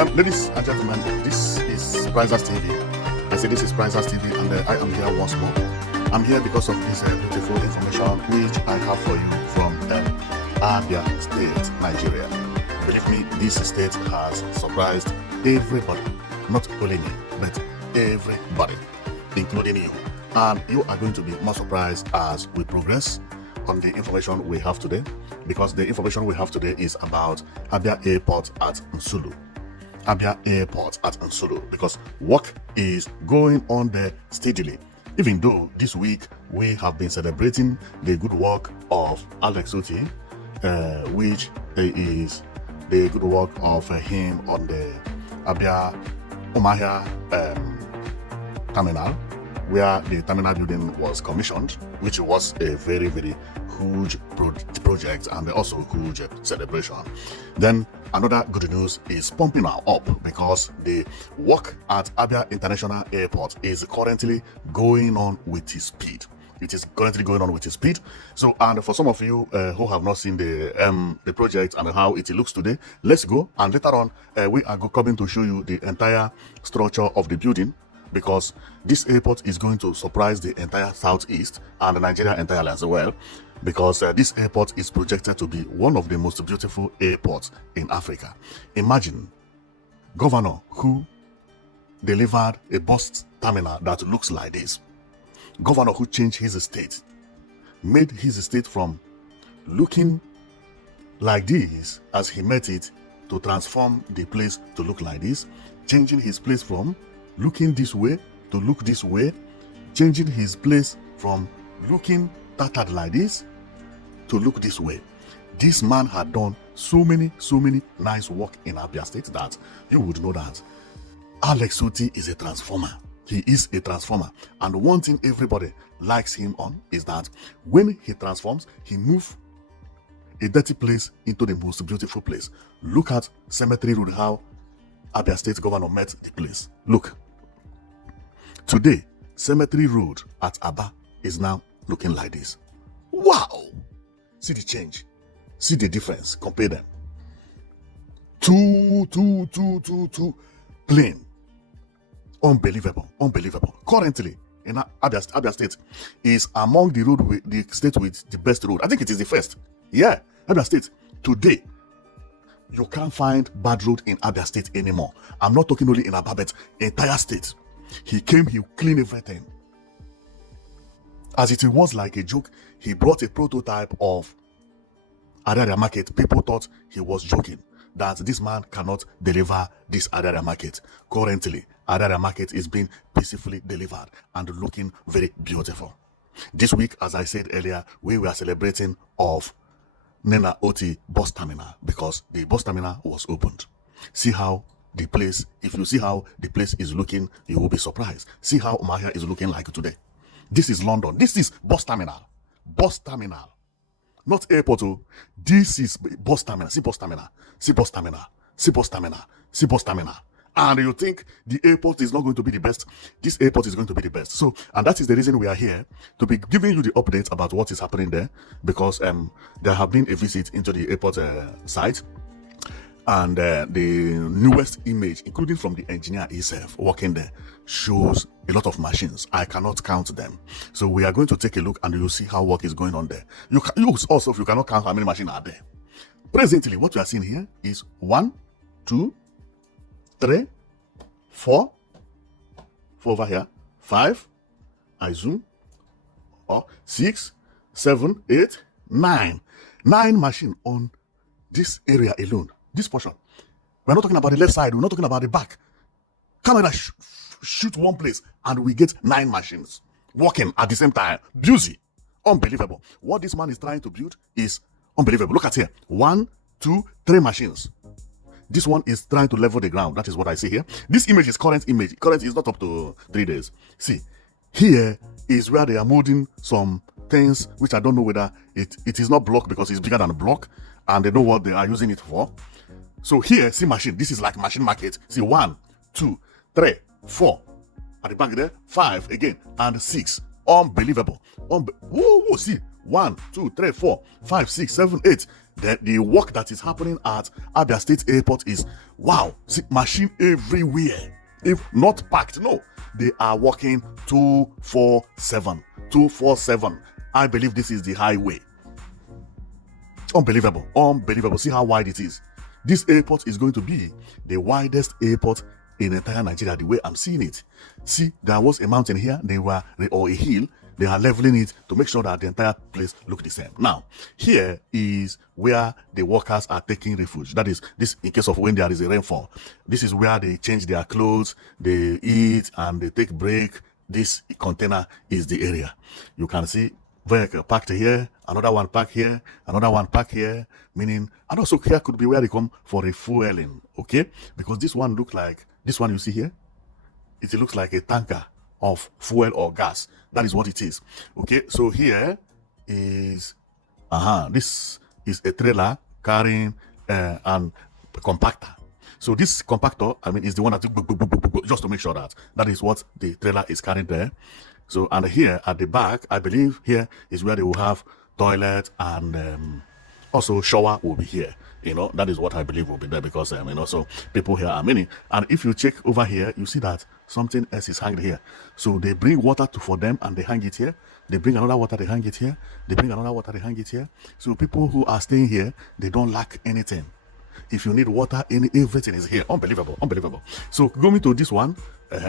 Ladies and gentlemen, this is Prizers TV. I say this is Prizers TV, and I am here once more. I'm here because of this beautiful information which I have for you from Abia State, Nigeria. Believe me, this state has surprised everybody, not only me, but everybody, including you. And you are going to be more surprised as we progress on the information we have today, because the information we have today is about Abia Airport at Nsulu. Abia Airport at Nsulu, because work is going on there steadily. Even though this week we have been celebrating the good work of Alex Otti, which is the good work of him on the Abia Umahia terminal, where the terminal building was commissioned, which was a very, very huge project and also huge celebration. Then another good news is pumping now up, because the work at Abia International Airport is currently going on with its speed. It is currently going on with its speed. So, and for some of you who have not seen the project and how it looks today, let's go, and later on we are coming to show you the entire structure of the building, because this airport is going to surprise the entire Southeast and Nigeria entirely as well, because this airport is projected to be one of the most beautiful airports in Africa. Imagine governor who delivered a bus terminal that looks like this. Governor who changed his state, made his state from looking like this as he met it to transform the place to look like this, changing his place from looking this way to look this way, changing his place from looking tattered like this to look this way. This man had done so many nice work in Abia State that you would know that Alex Otti is a transformer. He is a transformer. And one thing everybody likes him on is that when he transforms, he moves a dirty place into the most beautiful place. Look at Cemetery Road, how Abia State governor met the place. Look. Today, Cemetery Road at Abba is now looking like this. Wow! See the change. See the difference. Compare them. Two plain. Unbelievable. Currently, in Abia State is among the state with the best road. I think it is the first. Yeah, Abia State. Today, you can't find bad road in Abia State anymore. I'm not talking only in Abia, but entire state. He came, he cleaned everything. As it was like a joke, he brought a prototype of Adaria Market. People thought he was joking, that this man cannot deliver this Adaria Market. Currently, Adaria Market is being peacefully delivered and looking very beautiful. This week, as I said earlier, we were celebrating of Nena Otti bus terminal, because the bus terminal was opened. See how the place, if you see how the place is looking, you will be surprised. See how Umahia is looking like today. This is London. This is bus terminal. Bus terminal. Not airport. This is bus terminal. See bus terminal. See bus terminal. See bus terminal. See bus terminal. And you think the airport is not going to be the best? This airport is going to be the best. So, and that is the reason we are here, to be giving you the updates about what is happening there, because there have been a visit into the airport site. And the newest image, including from the engineer himself working there, shows a lot of machines. I cannot count them. So we are going to take a look, and you'll see how work is going on there. You also, if you cannot count how many machines are there. Presently, what we are seeing here is 1, 2, 3, 4 over here, 5, I zoom, 6, 7, 8, 9. 9 machines on this area alone. This portion. We're not talking about the left side. We're not talking about the back. Camera shoot one place and we get 9 machines working at the same time. Beauty. Unbelievable. What this man is trying to build is unbelievable. Look at here. 1, 2, 3 machines. This one is trying to level the ground. That is what I see here. This image is current image. Current is not up to 3 days. See, here is where they are molding some things, which I don't know whether it is not block, because it's bigger than a block, and they know what they are using it for. So here, see machine. This is like machine market. See, 1, 2, 3, 4. At the back there, 5 again, and 6. Unbelievable. Whoa, see, 1, 2, 3, 4, 5, 6, 7, 8. The work that is happening at Abia State Airport is, wow, see, machine everywhere. If not packed, no. They are working 247. 247. I believe this is the highway. Unbelievable. Unbelievable. See how wide it is. This airport is going to be the widest airport in entire Nigeria, the way I'm seeing it. See, there was a mountain here, or a hill. They are leveling it to make sure that the entire place look the same. Now, here is where the workers are taking refuge. That is, this in case of when there is a rainfall. This is where they change their clothes, they eat, and they take break. This container is the area. You can see vehicle parked here, another one parked here, another one parked here, meaning, and also here could be where they come for refueling, okay? Because this one look like, this one you see here, it looks like a tanker of fuel or gas. That is what it is. Okay, so here is this is a trailer carrying an compactor. So this compactor, I mean, is the one that just to make sure that that is what the trailer is carrying there. So, and here at the back, I believe here is where they will have toilet and also shower will be here. You know, that is what I believe will be there, because you know, so people here are many. And if you check over here, you see that something else is hanged here. So they bring water for them and they hang it here. They bring another water, they hang it here. They bring another water, they hang it here. So people who are staying here, they don't lack anything. If you need water, everything is here. Unbelievable, unbelievable. So going to this one,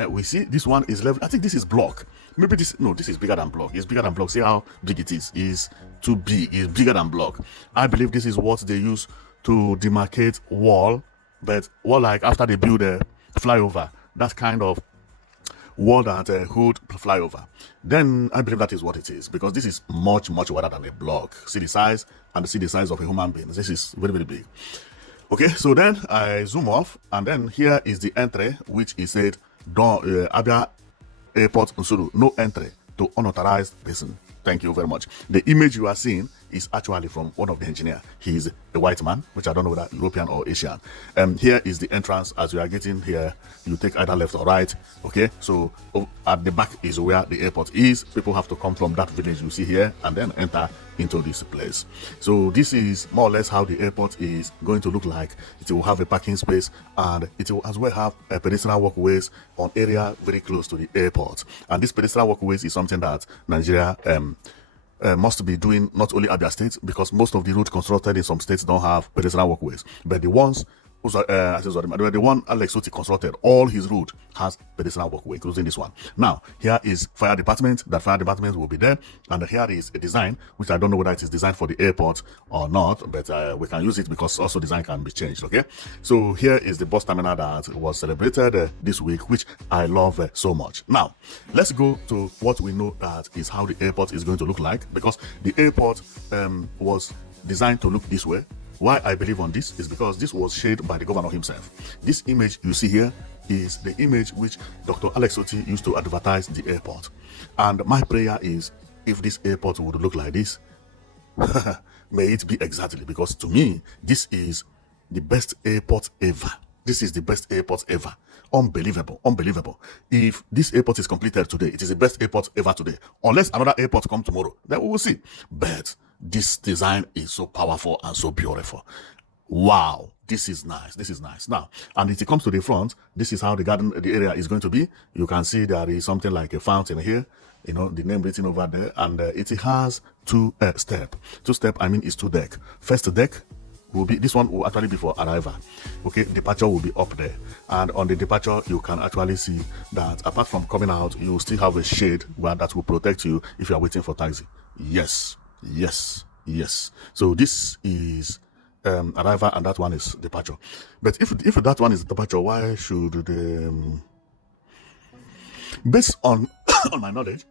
we see this one is level. I think this is block. Maybe this, no, this is bigger than block. It's bigger than block. See how big it is. It's too big. It's bigger than block. I believe this is what they use to demarcate wall, but wall like after they build a flyover, that kind of wall that hold flyover. Then I believe that is what it is, because this is much wider than a block. See the size, and see the size of a human being. This is very big. Okay, so then I zoom off, and then here is the entry, which is said, Abia Airport Nsulu, no entry to unauthorized person. Thank you very much. The image you are seeing is actually from one of the engineers. He is a white man, which I don't know whether European or Asian. Here is the entrance. As you are getting here, you take either left or right. Okay, so at the back is where the airport is. People have to come from that village you see here and then enter into this place. So this is more or less how the airport is going to look like. It will have a parking space, and it will as well have a pedestrian walkways on area very close to the airport. And this pedestrian walkways is something that Nigeria must be doing, not only Abia State, because most of the roads constructed in some states don't have pedestrian walkways, but the ones the one Alex Otti constructed, all his route has pedestrian walkway, including this one. Now, here is fire department. That fire department will be there, and here is a design, which I don't know whether it is designed for the airport or not, but we can use it because also design can be changed. Okay, so here is the bus terminal that was celebrated this week, which I love so much. Now, let's go to what we know that is how the airport is going to look like, because the airport was designed to look this way. Why I believe on this is because this was shared by the governor himself. This image you see here is the image which Dr. Alex Otti used to advertise the airport. And my prayer is, if this airport would look like this, may it be exactly, because to me, this is the best airport ever. This is the best airport ever. Unbelievable, unbelievable. If this airport is completed today, it is the best airport ever today. Unless another airport come tomorrow, then we will see. But this design is so powerful and so beautiful. Wow, this is nice. This is nice. Now, and if it comes to the front, this is how the area is going to be. You can see there is something like a fountain here. You know, the name written over there, and it has two steps. Two steps, I mean, is two deck. First deck will be, this one will actually be for arrival. Okay, departure will be up there, and on the departure you can actually see that apart from coming out, you still have a shade where that will protect you if you are waiting for taxi. Yes. So this is arrival, and that one is departure. But if that one is departure, why should the based on on my knowledge,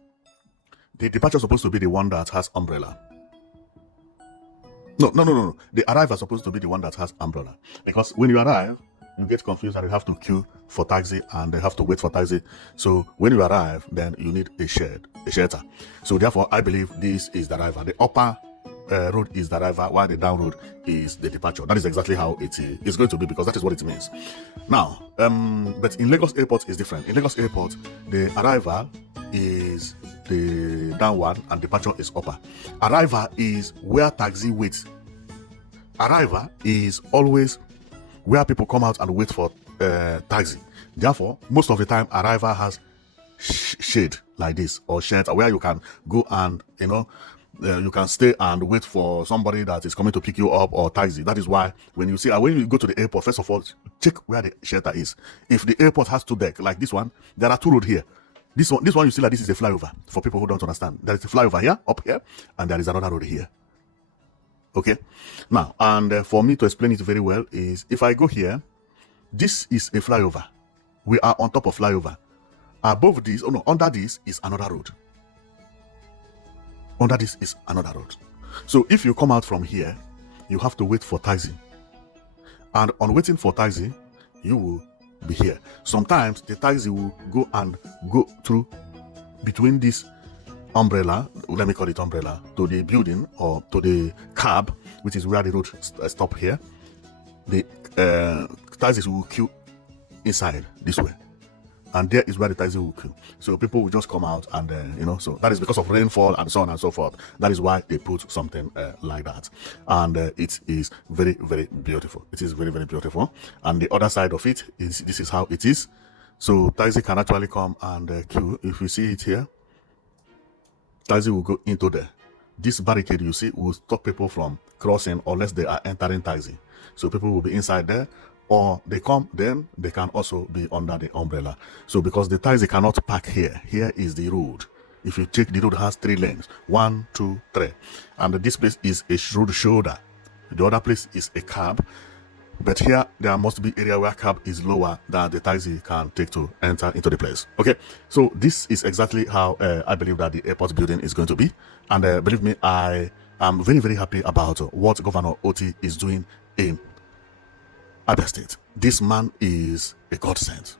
the departure is supposed to be the one that has umbrella. No. The arrival is supposed to be the one that has umbrella, because when you arrive, you get confused and you have to queue for taxi and they have to wait for taxi. So when you arrive, then you need a shelter. So therefore, I believe this is the arrival. The upper road is the arrival, while the down road is the departure. That is exactly how it is going to be, because that is what it means. Now, but in Lagos Airport is different. In Lagos Airport, the arrival is the downward and departure is upper. Arrival is where taxi waits. Arrival is always where people come out and wait for taxi. Therefore, most of the time, Arrival has shade like this, or shelter where you can go and you can stay and wait for somebody that is coming to pick you up, or taxi. That is why when you go to the airport, first of all, check where the shelter is. If the airport has two decks like this one, there are two roads here. This one you see, like this is a flyover. For people who don't understand, there is a flyover here, up here, and there is another road here. Okay, now, and for me to explain it very well is, if I go here, this is a flyover. We are on top of flyover. Above this, under this is another road. Under this is another road. So if you come out from here, you have to wait for taxi. And on waiting for taxi, you will be here. Sometimes the taxi will go through between this umbrella, let me call it umbrella, to the building, or to the cab, which is where the road stop here. The taxis will queue inside this way, and there is where the taxi will queue. So people will just come out, and so that is because of rainfall and so on and so forth. That is why they put something like that, and it is very, very beautiful. It is very, very beautiful. And the other side of it is, this is how it is. So taxi can actually come and queue. If you see it here, taxi will go into there. This barricade you see will stop people from crossing unless they are entering taxi. So people will be inside there, or they come, then they can also be under the umbrella. So because the taxi cannot park here, here is the road. If you check, the road has 3 lanes, 1, 2, 3, and this place is a road shoulder. The other place is a cab, but here there must be area where cab is lower that the taxi can take to enter into the place. Okay, so this is exactly how I believe that the airport building is going to be, and believe me, I am very, very happy about what Governor Otti is doing in Abia State. This man is a godsend.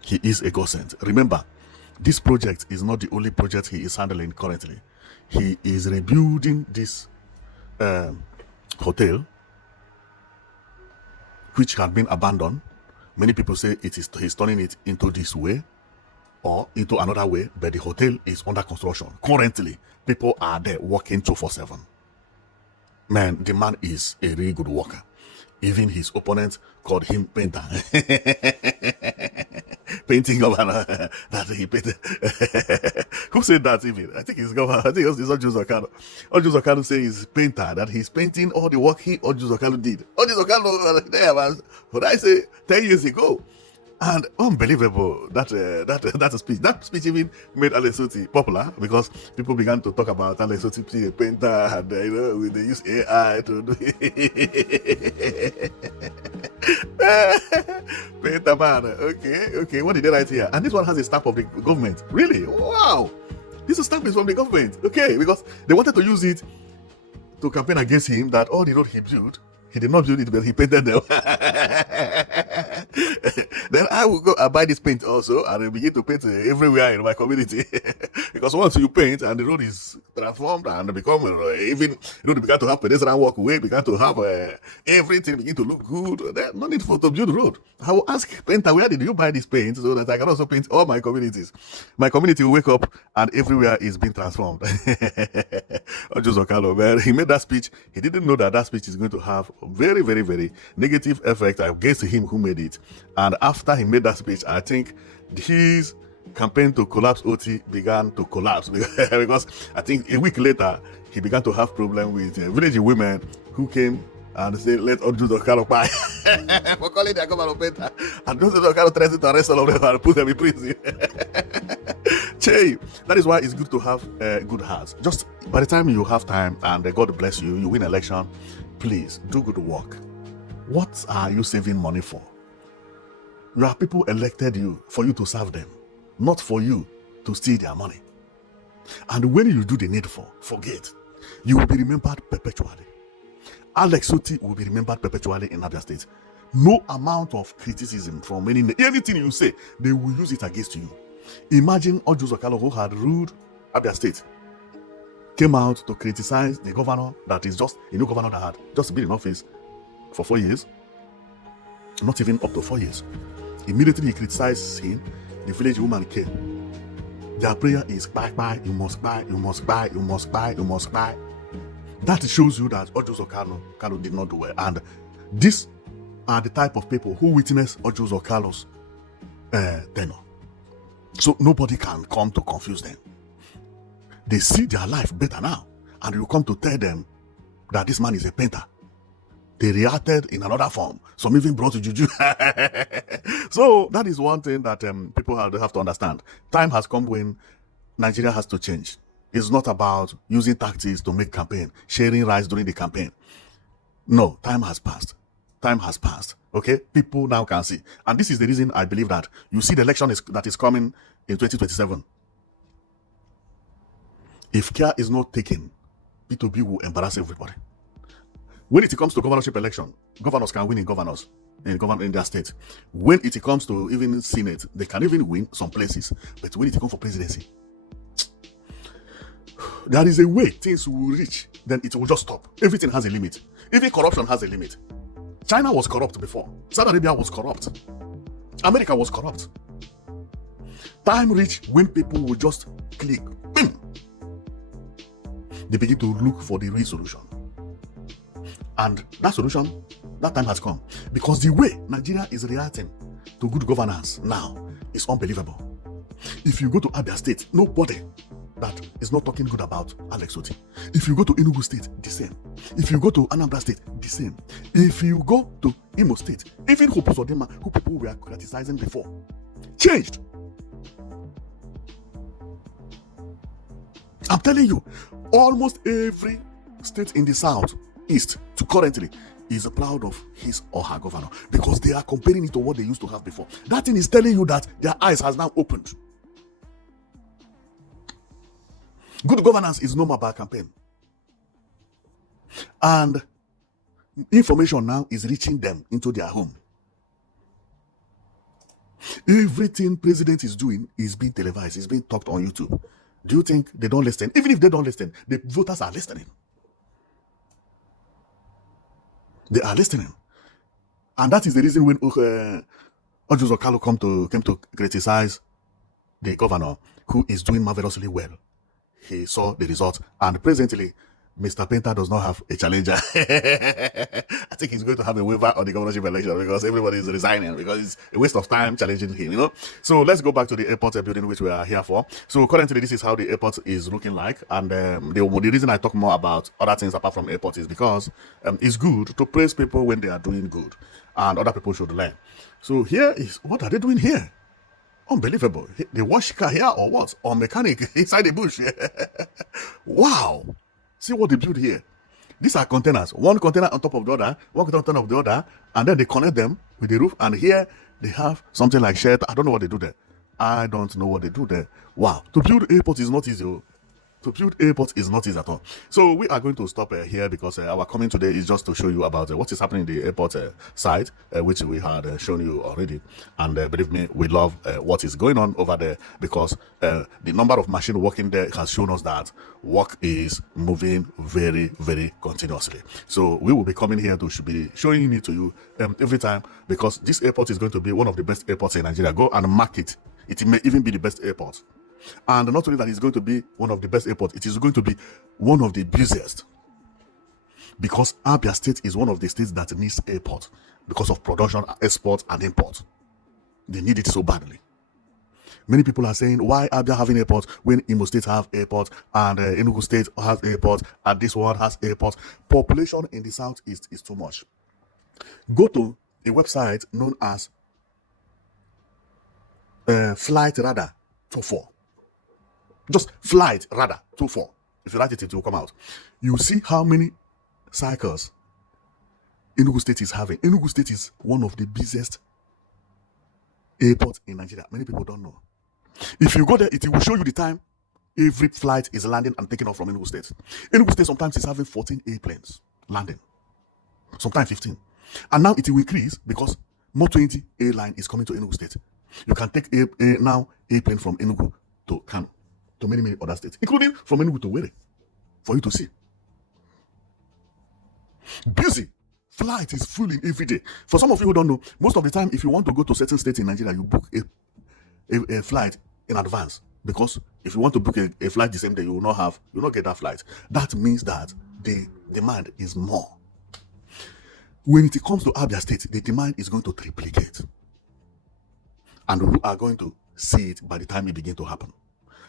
He is a godsend. Remember, this project is not the only project he is handling currently. He is rebuilding this hotel, which had been abandoned. Many people say he's turning it into this way or into another way, but the hotel is under construction. Currently, people are there working 247. Man, the man is a really good worker. Even his opponents called him painter. Painting governor that he painted. Who said that even? I think it's governor. I think it's Otti Zakano. Otti Zakano says he's painter, that he's painting all the work Otti Zakano did. Otti Zakano there was, what I say, 10 years ago. And unbelievable that speech. That speech even made Nsulu popular, because people began to talk about Nsulu being a painter, and they use AI to do it. Painter man. Okay. What did they write here? And this one has a stamp of the government. Really? Wow. This stamp is from the government. Okay, because they wanted to use it to campaign against him, that all the road he built, he did not build it, but he painted them. Then I will go and buy this paint also, and begin to paint everywhere in my community. Because once you paint and the road is transformed and become even, began to have pedestrian walkway, began to have everything begin to look good. There's no need to build the road. I will ask painter, where did you buy this paint, so that I can also paint all my communities. My community will wake up and everywhere is being transformed. Otti Zakano, man, he made that speech. He didn't know that speech is going to have very, very, very negative effect against him who made it. And after he made that speech, I think his campaign to collapse Otti began to collapse, because I think a week later he began to have problem with village women who came and said, let Otti Zakano buy for calling their government painter, and Otti Zakano threatened to arrest all of them and put them in prison. That is why it's good to have good hearts. Just by the time you have time and God bless you, you win election, please do good work. What are you saving money for? Your people elected you for you to serve them, not for you to steal their money. And when you do the needful, forget, you will be remembered perpetually. Alex Otti will be remembered perpetually in Abia State. No amount of criticism from anything you say, they will use it against you. Imagine Otti Zakano, who had ruled Abia State, came out to criticize the governor that is just a new governor that had just been in office for 4 years, not even up to 4 years. Immediately he criticized him. The village woman came. Their prayer is buy, you must buy, you must buy, you must buy, you must buy. That shows you that Ojuzo Kalu did not do well. And these are the type of people who witness Ojuzo Kalu's tenure. So nobody can come to confuse them. They see their life better now, and you come to tell them that this man is a painter. They reacted in another form. Some even brought to juju. So that is one thing that people have to understand. Time has come when Nigeria has to change. It's not about using tactics to make campaign, sharing rice during the campaign. No, time has passed. Time has passed. Okay, people now can see, and this is the reason I believe that you see the election that is coming in 2027. If care is not taken, P2B will embarrass everybody. When it comes to governorship election, governors can win in their state. When it comes to even Senate, they can even win some places. But when it comes for presidency, there is a way things will reach, then it will just stop. Everything has a limit. Even corruption has a limit. China was corrupt before. Saudi Arabia was corrupt. America was corrupt. Time reach when people will just click. They begin to look for the real solution. And that solution, that time has come. Because the way Nigeria is reacting to good governance now is unbelievable. If you go to Abia State, nobody that is not talking good about Alex Otti. If you go to Enugu State, the same. If you go to Anambra State, the same. If you go to Imo State, even who people were criticizing before, changed. I'm telling you, almost every state in the south east to currently is proud of his or her governor because they are comparing it to what they used to have before. That thing is telling you that their eyes has now opened. Good governance is no more about campaign. And information now is reaching them into their home. Everything president is doing is being televised, is being talked on YouTube. Do you think they don't listen? Even if they don't listen, the voters are listening. They are listening. And that is the reason when Ojuzo Kalu came to criticize the governor, who is doing marvelously well. He saw the result, and presently, Mr. Painter does not have a challenger. I think he's going to have a waiver on the governorship election because everybody is resigning because it's a waste of time challenging him, you know. So let's go back to the airport building which we are here for. So currently, this is how the airport is looking like, and the reason I talk more about other things apart from airport is because it's good to praise people when they are doing good, and other people should learn. So here is what are they doing here? Unbelievable. They wash car here or what? Or mechanic inside the bush. Wow. See what they build here. These are containers. One container on top of the other, one container on top of the other, and then they connect them with the roof. And here they have something like shelter. I don't know what they do there. I don't know what they do there. Wow. To build airport is not easy. To build airport is not easy at all. So we are going to stop here because our coming today is just to show you about what is happening in the airport side, which we had shown you already. And believe me, we love what is going on over there because the number of machines working there has shown us that work is moving very, very continuously. So we will be coming here to be showing it to you every time because this airport is going to be one of the best airports in Nigeria. Go and mark it. It may even be the best airport. And not only that it's going to be one of the best airports, it is going to be one of the busiest. Because Abia State is one of the states that needs airport because of production, export, and import. They need it so badly. Many people are saying, why Abia having airport when Imo State have airport and Enugu State has airport and this one has airport? Population in the southeast is too much. Go to a website known as Flight Radar 24. Just Flight Radar 24. If you write it, it will come out. You see how many cycles Enugu State is having. Enugu State is one of the busiest airports in Nigeria. Many people don't know. If you go there, it will show you the time every flight is landing and taking off from Enugu State. Enugu State sometimes is having 14 airplanes landing. Sometimes 15. And now it will increase because more 20 airline is coming to Enugu State. You can take now airplane from Enugu to Kano, to many other states, including from Enugu to Were, for you to see. Busy. Flight is filling every day. For some of you who don't know, most of the time, if you want to go to certain states in Nigeria, you book a flight in advance. Because if you want to book a flight the same day, you will not get that flight. That means that the demand is more. When it comes to Abia State, the demand is going to triplicate. And we are going to see it by the time it begins to happen.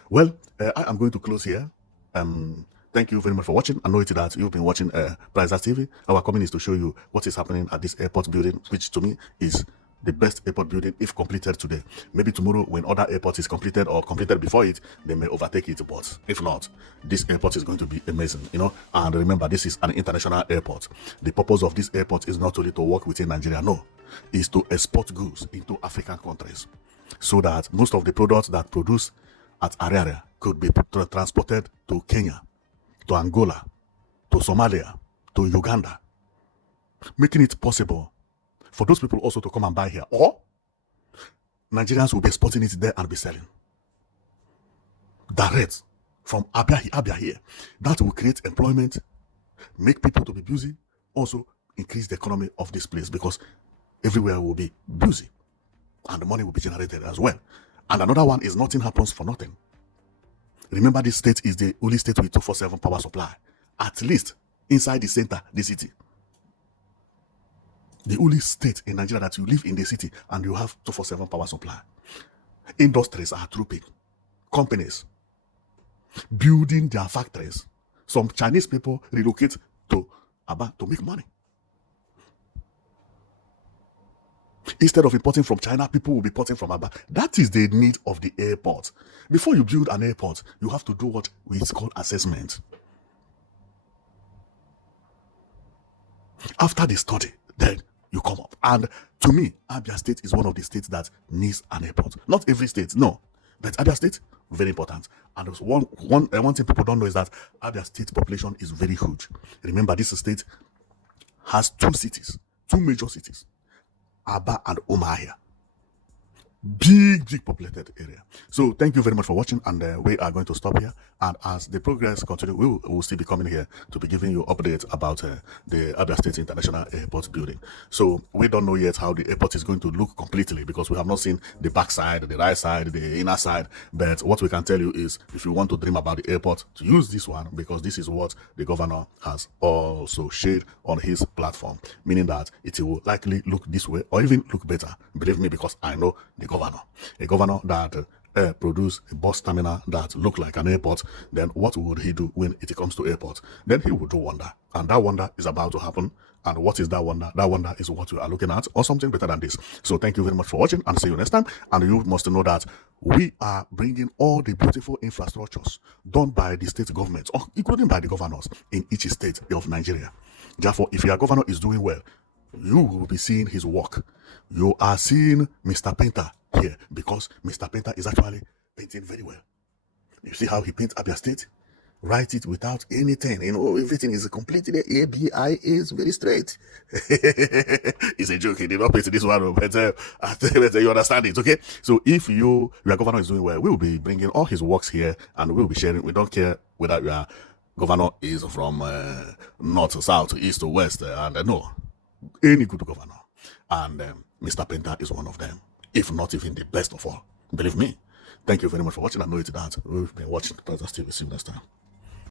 Well, I am going to close here. Thank you very much for watching. I know it that you've been watching Price TV. Our coming is to show you what is happening at this airport building, which to me is the best airport building if completed today. Maybe tomorrow when other airport is completed or completed before it, they may overtake it. But if not, this airport is going to be amazing, you know. And remember, this is an international airport. The purpose of this airport is not only to work within Nigeria, no, is to export goods into African countries, so that most of the products that produce at Ariaria could be transported to Kenya, to Angola, to Somalia, to Uganda, making it possible for those people also to come and buy here. Or Nigerians will be exporting it there and be selling direct from Abia here. That will create employment, make people to be busy, also increase the economy of this place, because everywhere will be busy and the money will be generated as well. And another one is nothing happens for nothing. Remember, this state is the only state with 24/7 power supply, at least inside the center, the city. The only state in Nigeria that you live in the city and you have 24/7 power supply. Industries are trooping. Companies building their factories. Some Chinese people relocate to Abia to make money. Instead of importing from China, people will be importing from Abia. That is the need of the airport. Before you build an airport, you have to do what is called assessment. After the study, then you come up. And to me, Abia State is one of the states that needs an airport. Not every state, no. But Abia State, very important. And one thing people don't know is that Abia State population is very huge. Remember, this state has two major cities, Abia and Umuahia. Big populated area. So thank you very much for watching, and we are going to stop here. And as the progress continues, we will still be coming here to be giving you updates about the Abia State International Airport building. So we don't know yet how the airport is going to look completely, because we have not seen the back side, the right side, the inner side. But what we can tell you is, if you want to dream about the airport, to use this one, because this is what the governor has also shared on his platform, meaning that it will likely look this way or even look better. Believe me, because I know the governor, a governor that produce a bus terminal that look like an airport. Then what would he do when it comes to airport? Then he will do wonder, and that wonder is about to happen. And what is that wonder? That wonder is what you are looking at, or something better than this. So thank you very much for watching, and see you next time. And you must know that we are bringing all the beautiful infrastructures done by the state governments, or including by the governors in each state of Nigeria. Therefore, if your governor is doing well, you will be seeing his work. You are seeing Mr. Painter here, because Mr. Painter is actually painting very well. You see how he paints Abia State? Write it without anything. You know, everything is completely ABI is very straight. It's a joke. He did not paint this one, but you understand it, okay? So if your governor is doing well, we will be bringing all his works here, and we will be sharing. We don't care whether your governor is from north, south, east, or west, and no, any good governor. And Mr. Painter is one of them, if not even the best of all. Believe me. Thank you very much for watching. I know it's that we've been watching. See you next time.